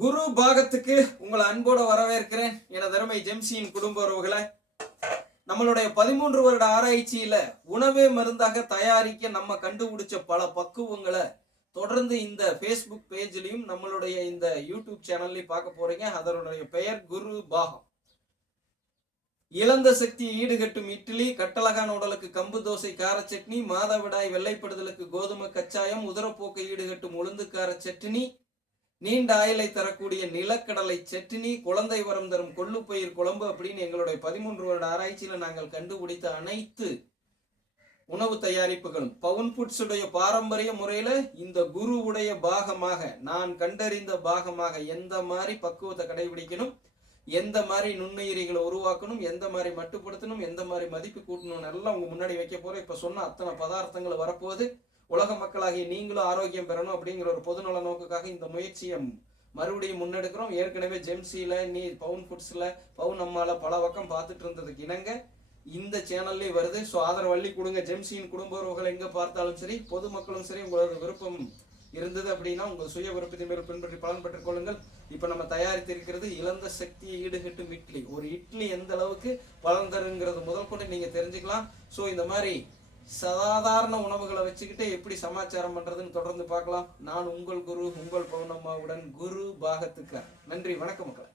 குரு பாகத்துக்கு உங்களை அன்போட வரவேற்கிறேன். எனது அருமை ஜெம்சியின் குடும்ப உறவுகளை, நம்மளுடைய 13 வருட ஆராய்ச்சியில உணவே மருந்தாக தயாரிக்க நம்ம கண்டுபிடிச்ச பல பக்குவங்களை தொடர்ந்து இந்த ஃபேஸ்புக் பேஜ்லயும் நம்மளுடைய இந்த யூடியூப் சேனல்லையும் பார்க்க போறீங்க. அதனுடைய பெயர் குரு பாகம். இழந்த சக்தியை ஈடுகட்டும் இட்லி, கட்டழகான உடலுக்கு கம்பு தோசை கார சட்னி, மாதவிடாய் வெள்ளைப்படுதலுக்கு கோதுமை கச்சாயம், உதரப்போக்கை ஈடுகட்டும் உளுந்துக்கார சட்னி, நீண்ட ஆயுளை தரக்கூடிய நிலக்கடலை சட்னி, குழந்தை வரம் தரும் கொள்ளுப்பயிர் குழம்பு அப்படின்னு எங்களுடைய 13 வருட ஆராய்ச்சியில நாங்கள் கண்டுபிடித்த அனைத்து உணவு தயாரிப்புகளும் பவுன் ஃபுட்ஸ் உடைய பாரம்பரிய முறையில இந்த குருவுடைய பாகமாக, நான் கண்டறிந்த பாகமாக எந்த மாதிரி பக்குவத்தை கடைபிடிக்கணும், எந்த மாதிரி நுண்ணுயிரிகளை உருவாக்கணும், எந்த மாதிரி மட்டுப்படுத்தணும், எந்த மாதிரி மதிப்பு கூட்டணும் எல்லாம் உங்க முன்னாடி வைக்க போறோம். இப்ப சொன்ன அத்தனை பதார்த்தங்கள் வரப்போகுது. உலக மக்களாகிய நீங்களும் ஆரோக்கியம் பெறணும் அப்படிங்கிற ஒரு பொதுநல நோக்குக்காக இந்த முயற்சியை மறுபடியும் முன்னெடுக்கிறோம். ஏற்கனவே ஜெம்சியில, நீ பவுன் ஃபுட்ஸ்ல, பவுன் அம்மால பல பக்கம் பார்த்துட்டு இருந்ததுக்கு இணங்க இந்த சேனல்லே வருது. ஸோ ஆதரவு வள்ளி கொடுங்க. ஜெம்சியின் குடும்ப உறவுகள் எங்க பார்த்தாலும் சரி, பொதுமக்களும் சரி, உங்களோட விருப்பம் இருந்தது அப்படின்னா உங்கள் சுய விருப்பத்தின் மேல் பின்பற்றி பலன் பெற்றுக் கொள்ளுங்கள். இப்ப நம்ம தயாரித்திருக்கிறது இழந்த சக்தியை ஈடுகட்டும் இட்லி. ஒரு இட்லி எந்த அளவுக்கு பலன் தருங்கிறது முதல் கொண்டு நீங்க தெரிஞ்சுக்கலாம். ஸோ இந்த மாதிரி சாதாரண உணவுகளை வச்சுக்கிட்டு எப்படி சமாச்சாரம் பண்றதுன்னு தொடர்ந்து பார்க்கலாம். நான் உங்கள் குரு, உங்கள் பவுனம்மாவுடன் குரு பாகத்துக்கார். நன்றி, வணக்கம் மக்களே.